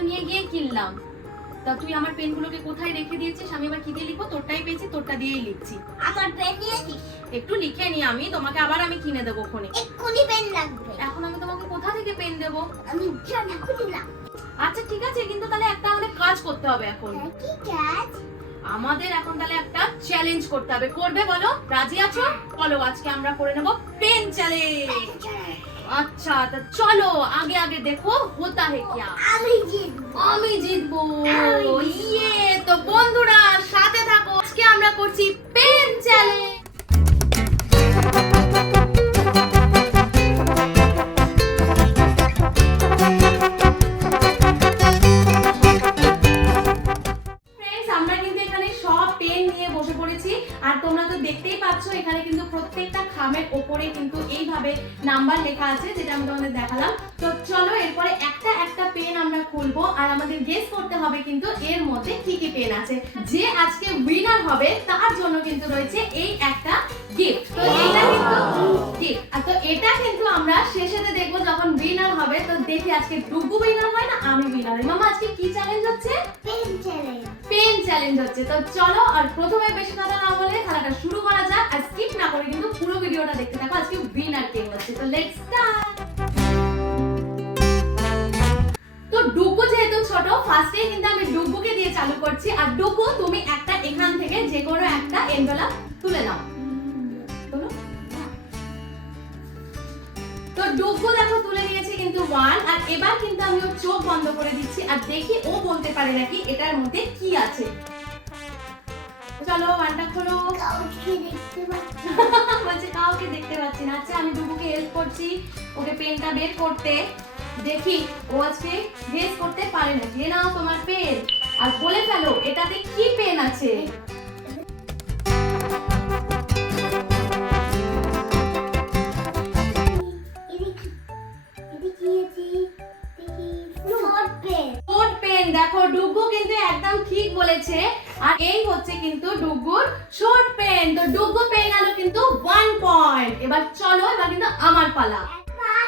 তো নিয়ে গিয়ে কিনলাম। তা তুই আমার পেনগুলোকে কোথায় রেখে দিয়েছিস? আমি আবার কি দিয়ে লিখবো? তোরটাই পেয়েছি, তোরটা দিয়েই লিখছি। আমার পেন নিয়েছিস? একটু লিখে নি আমি, তোমাকে আবার আমি কিনে দেবো ওখানে। এক্ষুনি পেন লাগবে। এখন আমি তোমাকে কোথা থেকে পেন দেবো? আমি জানা খুঁজলাম। আচ্ছা ঠিক আছে, কিন্তু তাহলে একটা আমাদের কাজ করতে হবে এখন। কি কাজ? আমাদের এখন তাহলে একটা চ্যালেঞ্জ করতে হবে। করবে বলো? রাজি আছো? বলো, আজকে আমরা করে নেব পেন চ্যালেঞ্জ। আচ্ছা তা চলো আগে আগে দেখো হোতা হে কিয়া। আমি জিতবো। আমি জিতবো। ইয়ে, তো বন্ধুরা সাথে থাকো, আজকে আমরা করছি পেন চ্যালেঞ্জ। আমরা কিন্তু এখানে সব পেন নিয়ে বসে পড়েছি, আর তোমরা তো দেখতেই পাচ্ছ এখানে কিন্তু প্রত্যেকটা খামের ওপরে কিন্তু এইভাবে নাম্বার লেখা আছে, যেটা আমি তোমাদের দেখালাম। তো চলো এরপরে একটা একটা পেন আমরা খুলবো, আর আমাদের গেস করতে হবে কিন্তু এর মধ্যে কি কি পেন আছে। যে আজকে উইনার হবে তার জন্য কিন্তু রয়েছে এই একটা গিফট। তো এটা কিন্তু গিফট, আর তো এটা কিন্তু আমরা শেষেতে দেখবো যখন উইনার হবে। তো দেখি আজকে ডুগু উইনার হয় না আমি উইনার হই। মামা আজকে কি চ্যালেঞ্জ হচ্ছে? Pen challenge. পেন চ্যালেঞ্জ হচ্ছে। তো চলো আর প্রথমে বেশি কথা না বলে খেলাটা শুরু করা যাক, আর স্কিপ না করে কিন্তু পুরো ভিডিওটা দেখতে থাকো। আজকে উইনার কে হচ্ছে, তো লেটস স্টার্ট। তো ডুগু যেহেতু ছোট, ফার্স্টেই কিন্তু আমি ডুগুকে দিয়ে চালু করছি। আর ডুগু তুমি একটা এখান থেকে যে কোনো একটা এনভেলপ তুলে নাও। তোলো। তো ডুগু দেখো তুলে নিয়েছে কিন্তু 1, আর এবার কিন্তু আমি ওর চোখ বন্ধ করে দিচ্ছি, আর দেখি ও বলতে পারে নাকি এটার মধ্যে কি আছে। চলো ওয়ানটা খোলো। কাউকে দেখতে পাচ্ছি বলছে কাউকে দেখতে পাচ্ছি না। আচ্ছা আমি ডুগুকে হেল্প করছি ওকে পেনটা বের করতে। দেখি ও আজকে গেস করতে পারে না। যে নাও তোমার পেন, আর বলে ফেলো এটাতে কি পেন আছে। Code pen. দেখো ডুগু কিন্তু একদম ঠিক বলেছে, আর এই হচ্ছে কিন্তু ডুগুর শর্ট পেন। তো ডুগু পেয়ে গেল কিন্তু 1 পয়েন্ট। এবার চলো, এবার কিন্তু আমার পালা।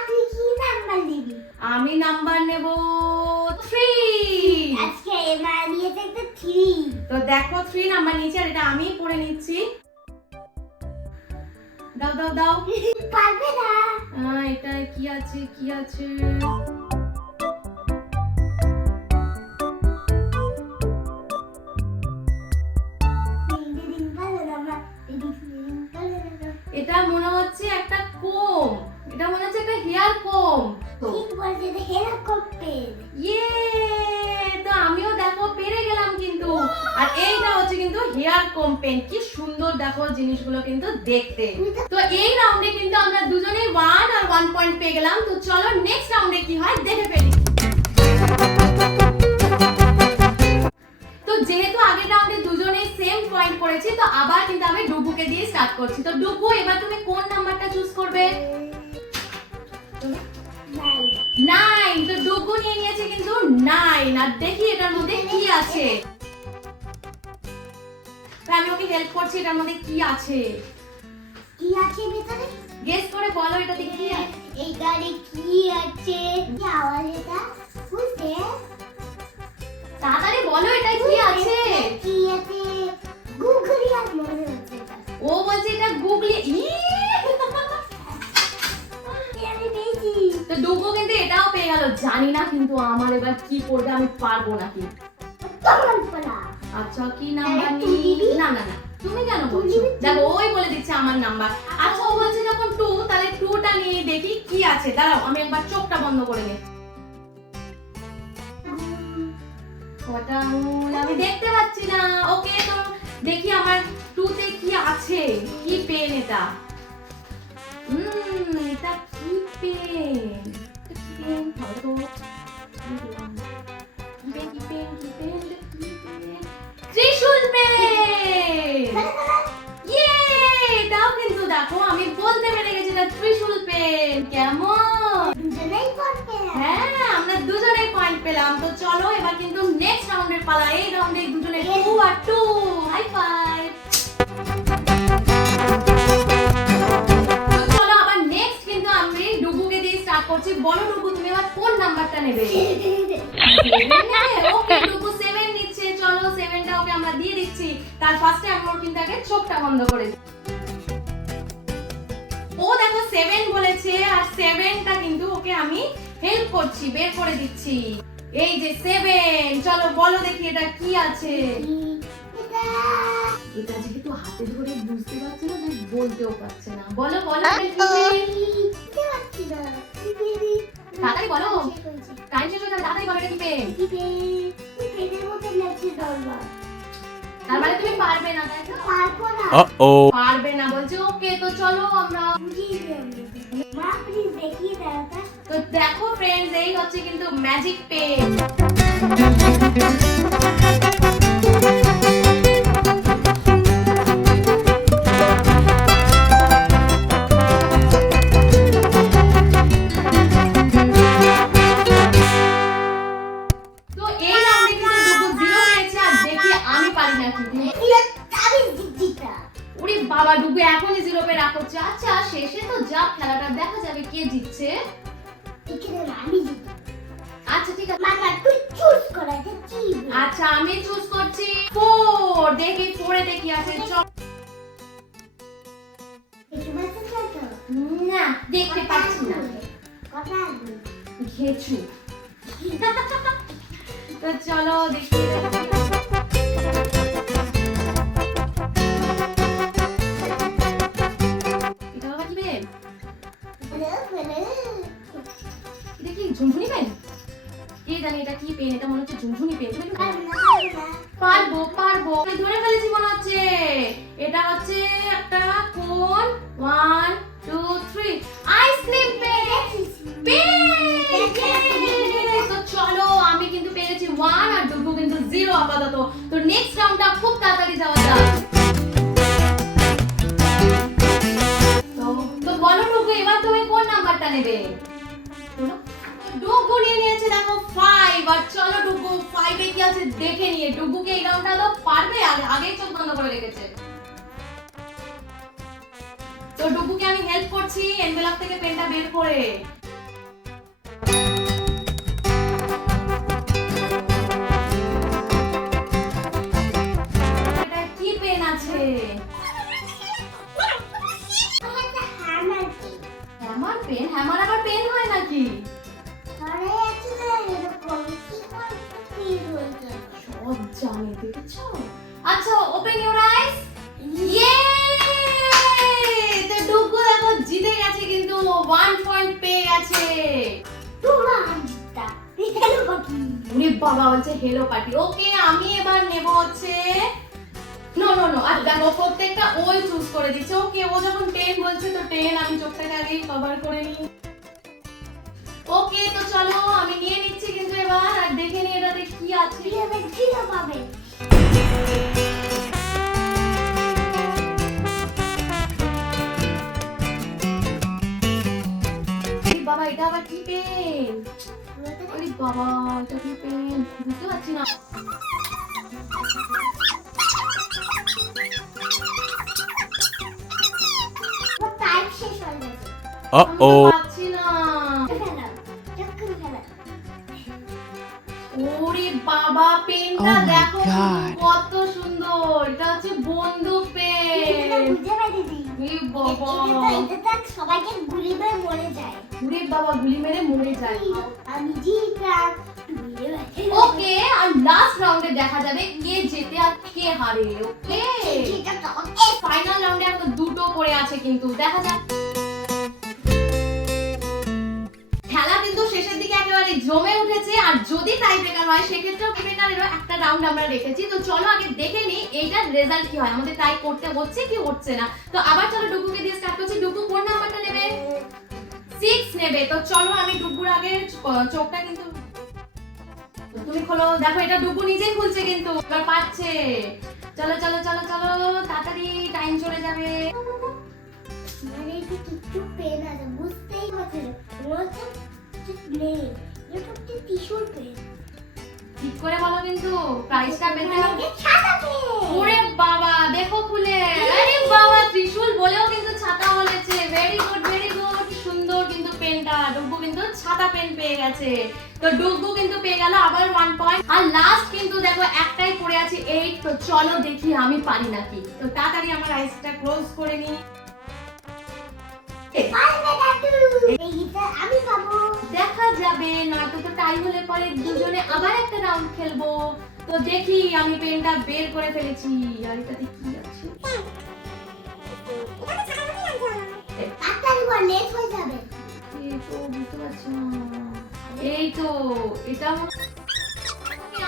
তুই কি নাম্বার নিবি? আমি নাম্বার নেব 3। আজকে এবার নিয়েছে একটা 3। তো দেখো 3 নাম্বার নিচে, আর এটা আমি পড়ে নিচ্ছি। দাও দাও দাও। পারবে না। এটা কি আছে কি আছে? এটা মনে হচ্ছে একটা কোম। এটা মনে হচ্ছে একটা হেয়ার কোম। তো ঠিক বলছে, হেয়ার কোম পেন। ইয়ে, তো আমিও দেখো পেরে গেলাম কিন্তু। আর এইটা হচ্ছে কিন্তু হেয়ার কোম পেন। কি সুন্দর দেখো জিনিসগুলো কিন্তু দেখতে। তো এই রাউন্ডে কিন্তু আমরা দুজনেই 1 আর 1 পয়েন্ট পেয়ে গেলাম। তো চলো নেক্সট রাউন্ডে কি হয় দেখে ফেলি। তো যেহেতু আগের রাউন্ডে দুজনেই সেম পয়েন্ট করেছি, তো আবার কিন্তু আমি ডুগুকে দিয়ে স্টার্ট করছি। তো ডুগু এবার তুমি কোন নাম্বারটা চুজ করবে? 9। তো ডুগু নিয়ে নিয়েছে কিন্তু 9। আর দেখি এটার মধ্যে কি আছে। তো আমি ওকে হেল্প করছি, এটার মধ্যে কি আছে। কি আছে ভিতরে? গেস করে বলো এটাতে কি আছে। এই গাড়ি কি আছে? কি আওয়াজ এটা? বুঝতে? তাড়াতাড়ি বলো এটা কি আছে। কি আছে? গুগলি আর মনে হচ্ছে এটা। ও বলছে এটা গুগলি। আমি পেয়েছি। তো ডুগু কিন্তু এটাও পেয়ে গেল। জানি না কিন্তু আমার এবার কি করবে, আমি পারবো নাকি। তোমার পালা। আচ্ছা কি নাম্বার তুই নিই? দিবি? না না না, তুমি কেন বলছো? দেখো ওই বলে দিচ্ছে আমার নাম্বার। আচ্ছা ও বলছে যখন 2, তাহলে 2টা নিয়ে দেখি কি আছে। দাঁড়াও আমি একবার চোখটা বন্ধ করে নিই। কটা আঙুল আমি দেখতে পাচ্ছি না। ওকে, তো দেখি আমার 2 তে কি আছে। কি পেন এটা? এটা কি পেন? পেন হয়তো ত্রিশূল পেন। ইয়ে, এটাও কিন্তু দেখো আমি বলতে পেরে গেছি এটা ত্রিশূল পেন। কেমন? দুজনেই পড়বে। হ্যাঁ আমরা দুজনেই পয়েন্ট পেলাম। তো চলো এবার কিন্তু নেক্সট রাউন্ডের পালা। এই রাউন্ডে দুজনে 2 আর 2। High five. তো চলো আবার নেক্সট কিন্তু আমি ডুগুকে দিয়ে স্টার্ট করছি। বলো ডুগু তুমি এবার কোন নাম্বারটা নেবে? তার ফার্স্টে আমি ওর কিন্তু আগে চোখটা বন্ধ করে দিই। ও দেখো 7 বলেছে, আর 7টা কিন্তু ওকে আমি হেল্প করছি, বের করে দিচ্ছি। এই যে 7, চলো বলো দেখি এটা কি আছে। এটা যেহেতু হাতে ধরে বুঝতে পারছে না, তাই বলতেও পারছে না। বলো বলো তাড়াতাড়ি বলো, টাইম শেষ হয়ে যাবে, তাড়াতাড়ি বলো এটা কি পেন। তার মানে তুমি পারবে না, তাই তো? পারবে না বলছে। ওকে, তো চলো আমরা তো দেখো ফ্রেন্ডস, এই হচ্ছে কিন্তু ম্যাজিক পেন। তো এই রাউন্ডে কিন্তু ডুগু 0 পেয়েছে, আর দেখি আমি পারি নাকি। ওরে বাবা, ডুগু এখনই 0 পেয়ে রাখছে। আচ্ছা, শেষে তো যা খেলাটা দেখা যাবে কে জিতছে। আচ্ছা ঠিক আছে, আচ্ছা আমি চুজ করছি 4। দেখি 4 এ কি আছে। না, দেখতে পাচ্ছি না। ঘেছু। তো চলো দেখি এটা আবার কি পেন? এটা কি ঝুনঝুনি পেন? কে জানি এটা কি পেন? এটা মনে হচ্ছে ঝুনঝুনি পেন। পারবো পারবো, আমি ধরে ফেলেছি মনে হচ্ছে। এটা হচ্ছে একটা কোন 1 2 3 আইসক্রিম পেন। তো চলো, আমি কিন্তু পেয়েছি 1 আর ডুগু কিন্তু 0 আপাতত। তো নেক্সট রাউন্ডটা খুব তাড়াতাড়ি যাওয়া যাক। তো বলো ডুগু, এবার তুমি কোন নাম্বারটা নেবে? ডুগু নিয়ে নিয়েছে দেখো 5। আর চলো ডুগু 5 এ কি আছে দেখে নিয়ে। ডুগুকে এই রাউন্ডটা তো পারবে, আগেই চোখ বন্ধ করে রেখেছে। তো ডুগুকে আমি হেল্প করছি এনভেলপ থেকে পেনটা বের করে। এটা কি পেন আছে? Hammer pen? হ্যামার আবার পেন হয় নাকি? সব জানে, দেখেছো? আচ্ছা, ওপেন ইওর আইস। ইয়ে! তো ডুগু দেখো জিতে গেছে, কিন্তু 1 পয়েন্ট পেয়ে গেছে। ওরে বাবা, বলছে হেলো পার্টি। ওকে, আমি এবার নেব হচ্ছে নো নো নো। আর দেখো প্রত্যেকটা ওই চুজ করে দিচ্ছে। ওকে, ও যখন 10 বলছে তো 10, আমি চোখটাকে আগেই কভার করে নিই। ওকে, তো চলো আমি নিয়ে নিচ্ছি কিন্তু এবার, আর দেখে নিই এটাতে কি আছে। বাবা, এটা আবার কি পেন? আরে বাবা, এটা কি পেন? বুঝতে পারছি না। পাচ্ছি না। ওরে বাবা, পেনটা দেখো কত সুন্দর। এটা হচ্ছে বন্দুক পেন। সবাইকে গুলি মেরে মরে যায়। ওরে বাবা, গুলি মেরে মরে যায়। আমি জিতলাম। ওকে, আর লাস্ট রাউন্ডে দেখা যাবে কে জেতে আর কে হারে। ওকে, ফাইনাল রাউন্ডে এখন 2টো করে আছে, কিন্তু দেখা যাক। খেলা কিন্তু শেষের দিকে একেবারে জমে উঠেছে, আর যদি টাই ব্রেকার হয় সেক্ষেত্রে টাই ব্রেকারেরও একটা রাউন্ড আমরা রেখেছি। তো চলো আগে দেখে নিই এইটার রেজাল্ট কি হয়, আমাদের টাই করতে হচ্ছে কি হচ্ছে না। তো আবার চলো ডুগুকে দিয়ে স্টার্ট করছি। ডুগু কোন নাম্বারটা নেবে? 6 নেবে। তো চলো আমি ডুগুর আগে চোখটা কিন্তু তুমি খোলো। দেখো এটা ডুগু নিজেই খুলছে, কিন্তু এবার পাচ্ছে। চলো চলো চলো চলো, তাড়াতাড়ি, টাইম চলে যাবে। মানে এটা কিছু পেন আছে, বুঝতেই পারছি না। বলছে নেই, এটা হচ্ছে টিস্যুর পেন। ঠিক করে বলো, কিন্তু প্রাইসটা পেতে হবে। ছাতা পেন। ওরে বাবা, দেখো খুলে। আরে বাবা, ত্রিশূল বলেও কিন্তু ছাতা বলেছে। Very good, very good. সুন্দর কিন্তু পেনটা। ডুগু কিন্তু ছাতা পেন পেয়ে গেছে। তো ডুগু কিন্তু পেয়ে গেল আবার 1 পয়েন্ট। আর লাস্ট কিন্তু দেখো একটাই পড়ে আছে 8। তো চলো দেখি আমি পারি নাকি। তো তাড়াতাড়ি আমার আইসটা ক্লোজ করে নি। আমি পাবো। দেখা যাবে, নয়তো তো টাই হলে পরে দুজনে আবার একটা রাউন্ড খেলবো। তো দেখি আমি পেনটা বের করে ফেলেছি। আর এটাতে কি আছে? লেট হয়ে যাবে। এই তো বুঝতে পারছি না। এই তো এটা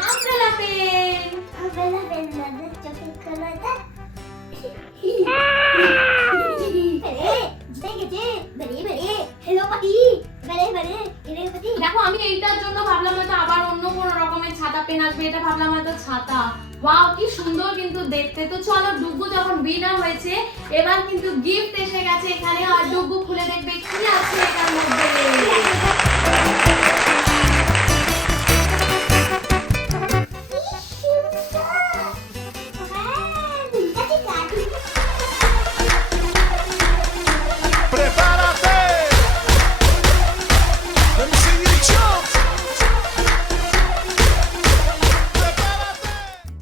আমব্রেলা পেন। আমব্রেলা পেন না, চোখের কালারটা। দেখো আমি এইটার জন্য ভাবলাম হয়তো আবার অন্য কোনো রকমের ছাতা পেন আসবে, এটা ভাবলাম হয়তো ছাতা। ওয়াও কি সুন্দর কিন্তু দেখতে। তো চলো ডুগু যখন উইনার হয়েছে এবার কিন্তু গিফট এসে গেছে এখানে। আর ডুগু খুলে দেখবে কি আছে এটার মধ্যে। Prepárate. Let me see you jump. Prepárate.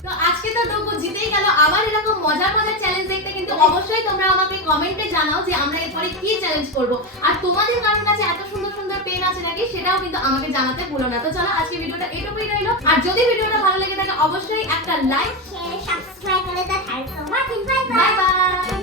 তো আজকে তো ডুগু জিতেই গেল। আবার এরকম মজার মজার চ্যালেঞ্জ দেখতে কিন্তু অবশ্যই তোমরা আমাকে কমেন্টে জানাও যে আমরা এরপরে কি চ্যালেঞ্জ করব। আর তোমাদের কারোর কাছে এত সুন্দর সুন্দর পেন আছে নাকি সেটাও কিন্তু আমাকে জানাতে ভুলো না। তো চলো আজকে ভিডিওটা এটুকুই রইলো। আর যদি ভিডিওটা ভালো লেগে থাকে অবশ্যই একটা লাইক, সাবস্ক্রাইব করে দাও। Thanks for watching. Bye bye bye. By.